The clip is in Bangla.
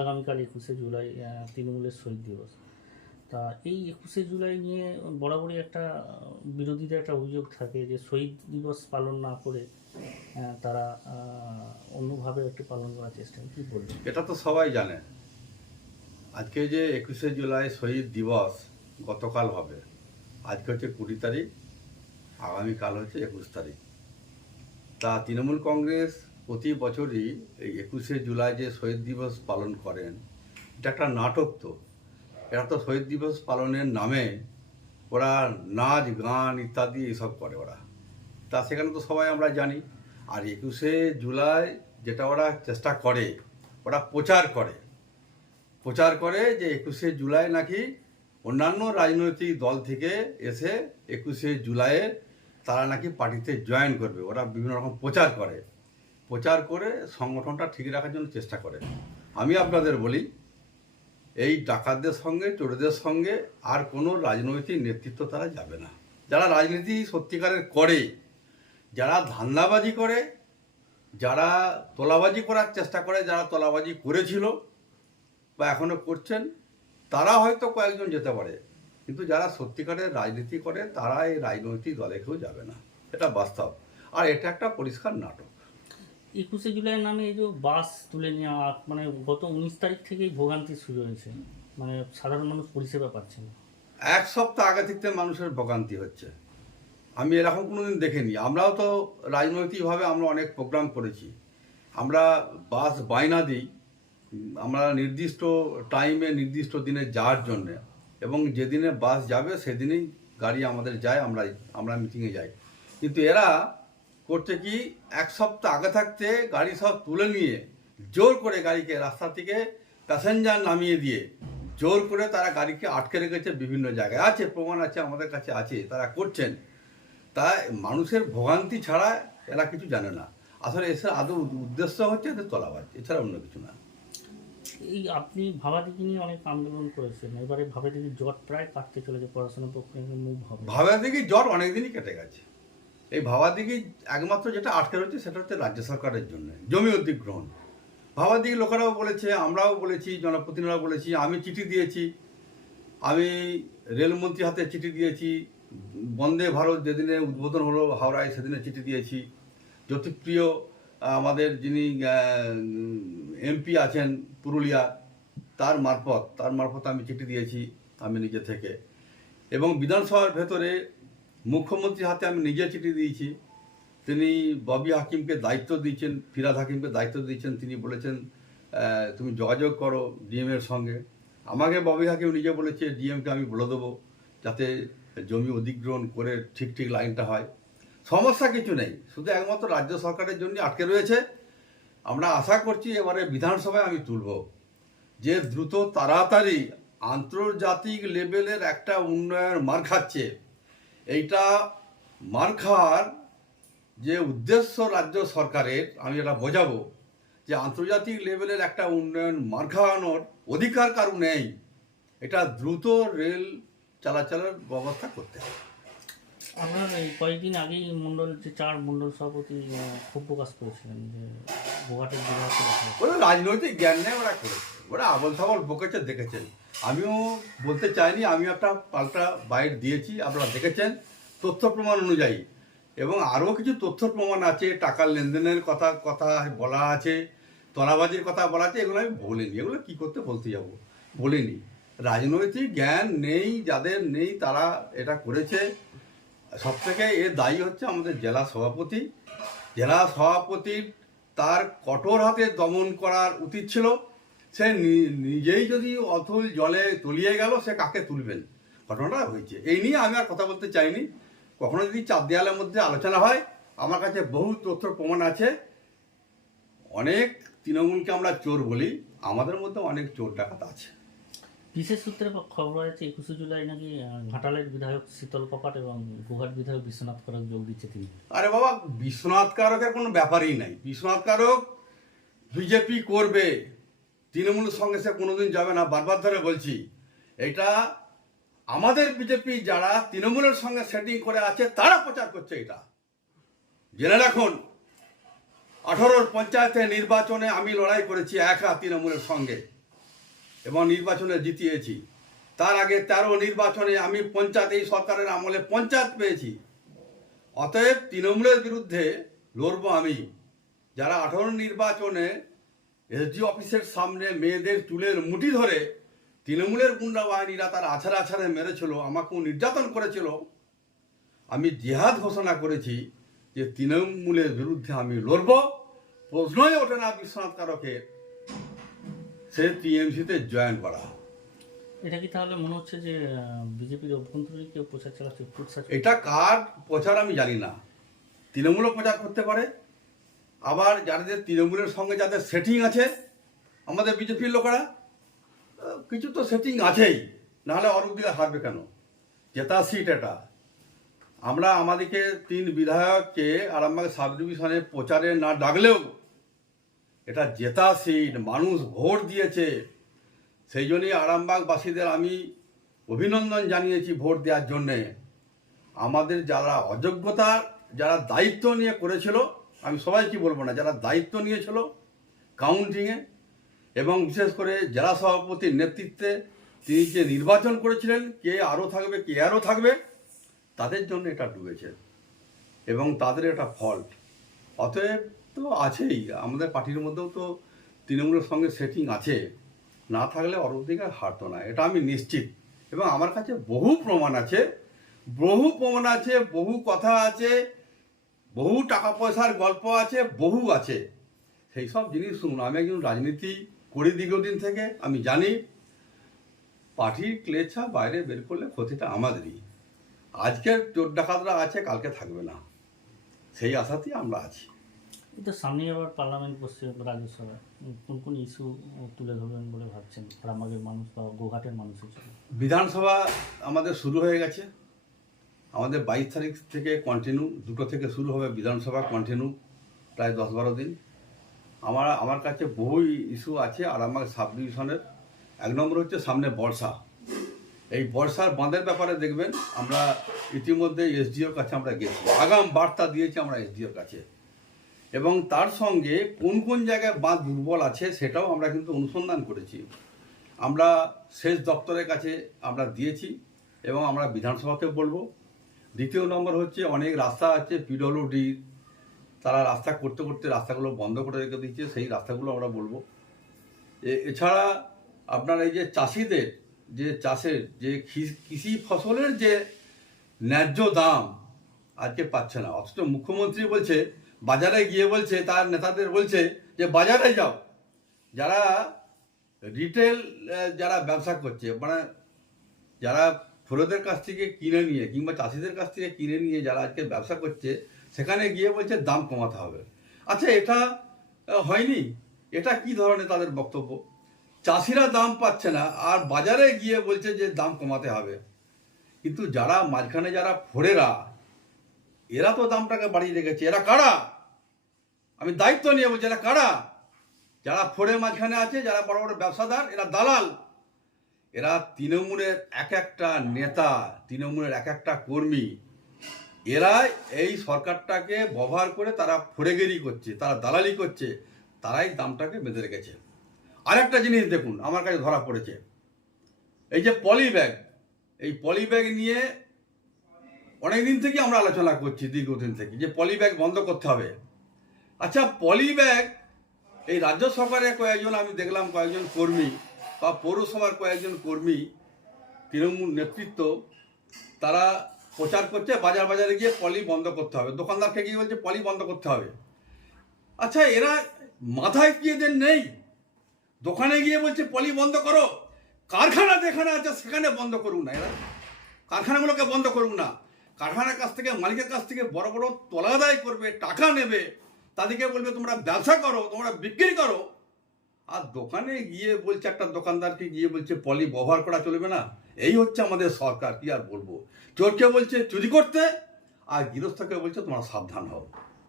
আগামীকাল একুশে জুলাই তৃণমূলের শহীদ দিবস। তা এই একুশে জুলাই নিয়ে বরাবরই একটা বিরোধীদের একটা অভিযোগ থাকে যে শহীদ দিবস পালন না করে তারা অন্যভাবে একটু পালন করার চেষ্টা। কি বলবেন? এটা তো সবাই জানে। আজকে যে একুশে জুলাই শহীদ দিবস গতকাল হবে, আজকে হচ্ছে কুড়ি তারিখ, আগামীকাল হচ্ছে একুশ তারিখ। তা তৃণমূল কংগ্রেস প্রতি বছরই এই একুশে জুলাই যে শহীদ দিবস পালন করেন, এটা একটা নাটক তো। এটা তো শহীদ দিবস পালনের নামে ওরা নাচ, গান ইত্যাদি এসব করে ওরা। তা সেখানে তো সবাই আমরা জানি। আর একুশে জুলাই যেটা ওরা চেষ্টা করে, ওরা প্রচার করে। প্রচার করে যে একুশে জুলাই নাকি অন্যান্য রাজনৈতিক দল থেকে এসে একুশে জুলাইয়ে তারা নাকি পার্টিতে জয়েন করবে। ওরা বিভিন্ন রকম প্রচার করে। প্রচার করে সংগঠনটা ঠিক রাখার জন্য চেষ্টা করে। আমি আপনাদের বলি, এই ডাকাতদের সঙ্গে, চোরদের সঙ্গে আর কোনো রাজনৈতিক নেতৃত্ব তারা যাবে না। যারা রাজনীতি সত্যিকারের করে, যারা ধান্দাবাজি করে, যারা তোলাবাজি করার চেষ্টা করে, যারা তোলাবাজি করেছিল বা এখনও করছেন, তারা হয়তো কয়েকজন যেতে পারে। কিন্তু যারা সত্যিকারের রাজনীতি করে, তারা এই রাজনৈতিক দলে কেউ যাবে না। এটা বাস্তব। আর এটা একটা পরিষ্কার নাটক। একুশে জুলাই নামে এই যে বাস তুলে নেওয়া মানে গত উনিশ তারিখ থেকেই ভোগান্তি শুরু হয়েছে। মানে সাধারণ মানুষ পরিষেবা পাচ্ছে না। এক সপ্তাহ আগে থেকে মানুষের ভোগান্তি হচ্ছে। আমি এরকম কোনোদিন দেখিনি। আমরাও তো রাজনৈতিকভাবে আমরা অনেক প্রোগ্রাম করেছি। আমরা বাস বায়না দিই, আমরা নির্দিষ্ট টাইমে নির্দিষ্ট দিনে যাওয়ার জন্যে। এবং যেদিনে বাস যাবে, সেদিনেই গাড়ি আমাদের যায় আমরা আমরা মিটিংয়ে যাই। কিন্তু এরা করছে কি এক সপ্তাহ আগে থাকতে গাড়ি সব তুলে নিয়ে জোর করে গাড়িকে রাস্তা থেকে প্যাসেঞ্জার নামিয়ে দিয়ে জোর করে তারা গাড়িকে আটকে রেখেছে বিভিন্ন জায়গায়। আছে প্রমাণ আছে আমাদের কাছে আছে তারা করছেন। তা মানুষের ভোগান্তি ছাড়া এরা কিছু জানে না। আসলে এসে আদৌ উদ্দেশ্য হচ্ছে এদের তলাবাজ এছাড়া অন্য কিছু না। এই আপনি ভাবাদিকে নিয়ে অনেক আন্দোলন করেছেন। এবারে ভাবাদিকে জট প্রায় কাটতে চলেছে পড়াশোনার পক্ষে মুভ হবে ভাবা দিকে জ্বর অনেকদিনই কেটে গেছে। এই ভাবা দিকে একমাত্র যেটা আটকে রয়েছে সেটা হচ্ছে রাজ্য সরকারের জন্য, জমি অধিগ্রহণ। ভাবা দিকে লোকেরাও বলেছে, আমরাও বলেছি, জনপ্রতিনিধিরাও বলেছি, আমি চিঠি দিয়েছি, আমি রেলমন্ত্রী হাতে চিঠি দিয়েছি, বন্দে ভারত যেদিনে উদ্বোধন হলো হাওড়ায় সেদিনে চিঠি দিয়েছি। জ্যোতিপ্রিয়, আমাদের যিনি এমপি আছেন পুরুলিয়া, তার মারফত তার মারফত আমি চিঠি দিয়েছি আমি নিজে থেকে। এবং বিধানসভার ভেতরে মুখ্যমন্ত্রীর হাতে আমি নিজে চিঠি দিয়েছি। তিনি ববি হাকিমকে দায়িত্ব দিয়েছেন, ফিরাদ হাকিমকে দায়িত্ব দিয়েছেন। তিনি বলেছেন তুমি যোগাযোগ করো ডিএমের সঙ্গে। আমাকে ববি হাকিম নিজে বলেছে, ডিএমকে আমি বলে দেবো যাতে জমি অধিগ্রহণ করে ঠিক ঠিক লাইনটা হয়। সমস্যা কিছু নেই, শুধু একমাত্র রাজ্য সরকারের জন্য আটকে রয়েছে। আমরা আশা করছি এবারে বিধানসভায় আমি তুলব। যে দ্রুত তাড়াতাড়ি আন্তর্জাতিক লেভেলের একটা উন্নয়ন মার খাচ্ছে এইটা মার খাওয়ার যে উদ্দেশ্য রাজ্য সরকারের আমি এটা বোঝাবো যে আন্তর্জাতিক লেভেলের একটা উন্নয়ন মার খাওয়ানোর অধিকার কারও নেই। এটা দ্রুত রেল চলাচলের ব্যবস্থা করতে হবে। আপনার এই কয়েকদিন আগেই মন্ডল যে চার মন্ডল সভাপতি ক্ষোভ প্রকাশ করেছিলেন যে বিভাগকে রাজনৈতিক জ্ঞান নেই ওরা করেছে। ওরা আবল থাবল বকেছে দেখেছেন আমিও বলতে চাইনি আমি একটা পাল্টা বাইট দিয়েছি, আপনারা দেখেছেন তথ্য প্রমাণ অনুযায়ী। এবং আরও কিছু তথ্য প্রমাণ আছে, টাকার লেনদেনের কথা কথা বলা আছে, তলাবাজির কথা বলা আছে, এগুলো আমি বলিনি। এগুলো কী করতে বলতে যাব? বলিনি। রাজনৈতিক জ্ঞান নেই, যাদের নেই তারা এটা করেছে। সব থেকে এর দায়ী হচ্ছে আমাদের জেলা সভাপতি। জেলা সভাপতির তার কঠোর হাতে দমন করার উচিত ছিল। সে নি- নিজেই যদি অথল জলে তলিয়ে গেল সে কাকে তুলবেন? ঘটনাটা হয়েছে। এই নিয়ে আমি আর কথা বলতে চাইনি। কখনো যদি চার দেয়ালের মধ্যে আলোচনা হয় আমার কাছে বহু তথ্য প্রমাণ আছে। অনেক তৃণমূলকে আমরা চোর বলি আমাদের মধ্যে অনেক চোর ডাকাত আছে। বিশেষ সূত্রে খবর আছে একুশে জুলাই নাকি ঘাটালের বিধায়ক শীতল কপাট এবং গোঘাট বিধায়ক বিশ্বনাথ করক যোগ দিচ্ছে তিনি। আরে বাবা বিশ্বনাথ কারকের কোনো ব্যাপারই নাই। বিশ্বনাথ কারক বিজেপি করবে তৃণমূলের সঙ্গে সে কোনোদিন যাবে না, বারবার ধরে বলছি। এটা আমাদের বিজেপি যারা তৃণমূলের সঙ্গে সেটিং করে আছে, তারা প্রচার করছে এটা। জেনে রাখুন, আঠারোর পঞ্চায়েতের নির্বাচনে আমি লড়াই করেছি একা তৃণমূলের সঙ্গে এবং নির্বাচনে জিতিয়েছি। তার আগে তেরো নির্বাচনে আমি পঞ্চায়েত, এই সরকারের আমলে পঞ্চায়েত পেয়েছি। অতএব তৃণমূলের বিরুদ্ধে লড়ব আমি। যারা আঠারো নির্বাচনে এসডি অফিসের সামনে মেয়েদের চুলের মুঠি ধরে তৃণমূলের গুন্ডা বাহিনীরা তার আছাড়ে আছাড়ে মেরেছিল আমাকেও নির্যাতন করেছিল। আমি জেহাদ ঘোষণা করেছি যে তৃণমূলের বিরুদ্ধে আমি লড়ব প্রশ্নই ওঠে না বিশ্বনাথ কারকের সে টিএমসিতে জয়েন করা। এটা কি তাহলে মনে হচ্ছে যে বিজেপির অভ্যন্তরে কেউ প্রচার চালাচ্ছে এটা কার প্রচার আমি জানি না। তৃণমূলও প্রচার করতে পারে আবার যাদের তৃণমূলের সঙ্গে যাদের সেটিং আছে, আমাদের বিজেপির লোকেরা কিছু তো সেটিং আছেই, নাহলে অরূপ হারবে কেন? জেতা সিট এটা। আমরা আমাদেরকে তিন বিধায়ককে আরামবাগ সাব ডিভিশনে প্রচারে না ডাকলেও এটা জেতা সিট মানুষ ভোট দিয়েছে। সেই জন্যই আরামবাগবাসীদের আমি অভিনন্দন জানিয়েছি ভোট দেওয়ার জন্যে। আমাদের যারা অযোগ্যতা, যারা দায়িত্ব নিয়ে করেছিল আমি সবাইকে বলব না, যারা দায়িত্ব নিয়েছিল কাউন্টিংয়ে এবং বিশেষ করে জেলা সভাপতির নেতৃত্বে তিনি যে নির্বাচন করেছিলেন, কে আরও থাকবে, কে আরও থাকবে, তাদের জন্য এটা ডুবেছে এবং তাদের এটা ফল্ট অতএব তো আছেই, আমাদের পার্টির মধ্যেও তো তৃণমূলের সঙ্গে সেটিং আছে। না থাকলে অরূপদিকে হারতো না, এটা আমি নিশ্চিত। এবং আমার কাছে বহু প্রমাণ আছে, বহু প্রমাণ আছে, বহু কথা আছে বহু টাকা পয়সার গল্প আছে বহু আছে। সেই সব জিনিস শুনুন আমি একজন রাজনীতি করি দীর্ঘদিন থেকে আমি জানি পার্টির ক্লেচ্ছা বাইরে বের করলে ক্ষতিটা আমাদেরই। আজকের চোর ডাকাতরা আছে কালকে থাকবে না। সেই আশাতেই আমরা আছি। এটা সামনে আবার পার্লামেন্ট বসছে রাজ্যসভায়। উম, কোন কোন ইস্যু তুলে ধরবেন বলে ভাবছেন? রামাগের মানুষ বা গোঘাটের মানুষের। বিধানসভা আমাদের শুরু হয়ে গেছে। আমাদের বাইশ তারিখ থেকে কন্টিনিউ দুটো থেকে শুরু হবে বিধানসভা কন্টিনিউ প্রায় দশ বারো দিন। আমার আমার কাছে বহু ইস্যু আছে আর আমার সাব ডিভিশনের এক নম্বর হচ্ছে সামনে বর্ষা। এই বর্ষার বাঁধের ব্যাপারে দেখবেন, আমরা ইতিমধ্যে এসডিওর কাছে আমরা গেছি। আগাম বার্তা দিয়েছি আমরা এসডিওর কাছে। এবং তার সঙ্গে কোন কোন জায়গায় বাঁধ দুর্বল আছে সেটাও আমরা কিন্তু অনুসন্ধান করেছি। আমরা শেষ দপ্তরের কাছে আমরা দিয়েছি এবং আমরা বিধানসভাতেও বলব। দ্বিতীয় নম্বর হচ্ছে অনেক রাস্তা আছে পিডব্লিউডি তারা রাস্তা করতে করতে রাস্তাগুলো বন্ধ করে রেখে দিচ্ছে সেই রাস্তাগুলো আমরা বলব। এছাড়া আপনার এই যে চাষিদের, যে চাষের, যে কৃষি ফসলের যে ন্যায্য দাম আজকে পাচ্ছে না। অথচ মুখ্যমন্ত্রী বলছে, বাজারে গিয়ে বলছে, তার নেতাদের বলছে যে, বাজারে যাও। যারা রিটেল যারা ব্যবসা করছে মানে যারা ফ্লোদের কাছ থেকে কিনে নিয়ে, কিংবা চাষিদের কাছ থেকে কিনে নিয়ে যারা আজকে ব্যবসা করছে, সেখানে গিয়ে বলছে দাম কমাতে হবে। আচ্ছা এটা হয়নি? এটা কি ধরনের তাদের বক্তব্য? চাষিরা দাম পাচ্ছে না, আর বাজারে গিয়ে বলছে যে দাম কমাতে হবে। কিন্তু যারা মাঝখানে যারা ফোরেরা, এরা তো দামটাকে বাড়িয়ে রেখেছে। এরা কারা? আমি দায়িত্ব নিয়ে বলছি, এরা কারা? যারা ফোরে মাঝখানে আছে, যারা বড় বড় ব্যবসাদার, এরা দালাল। এরা তৃণমূলের এক একটা নেতা, তৃণমূলের এক একটা কর্মী, এরা এই সরকারটাকে ব্যবহার করে তারা ফোরেগেরি করছে, তারা দালালি করছে, তারাই দামটাকে বেঁধে রেখেছে। আরেকটা জিনিস দেখুন, আমার কাছে ধরা পড়েছে। এই যে পলি ব্যাগ, এই পলি ব্যাগ নিয়ে অনেক দিন থেকে আমরা আলোচনা করছি, দীর্ঘদিন থেকে, যে পলি ব্যাগ বন্ধ করতে হবে। আচ্ছা পলি ব্যাগ, এই রাজ্য সরকারের কয়েকজন, আমি দেখলাম কয়েকজন কর্মী বা পৌরসভার কয়েকজন কর্মী তৃণমূল নেতৃত্ব, তারা প্রচার করছে, বাজার বাজারে গিয়ে পলি বন্ধ করতে হবে। দোকানদারকে গিয়ে বলছে, পলি বন্ধ করতে হবে। আচ্ছা এরা মাথায় কি এদের নেই? দোকানে গিয়ে বলছে, পলি বন্ধ করো। কারখানা যেখানে আছে, সেখানে বন্ধ করুন না এরা। কারখানাগুলোকে বন্ধ করুন না। কারখানার কাছ থেকে, মালিকের কাছ থেকে বড় বড় তলাদায় করবে, টাকা নেবে। তাদেরকে বলবে, তোমরা ব্যবসা করো, তোমরা বিক্রি করো। আর দোকানে গিয়ে বলছে, একটা দোকানদারকে গিয়ে বলছে, পলি ব্যবহার করা চলবে না। এই হচ্ছে আমাদের সরকার, কি আর বলব? চোরকে বলছে, চুরি করতে, আর গৃহস্থকে বলছে, তোমরা সাবধান হও।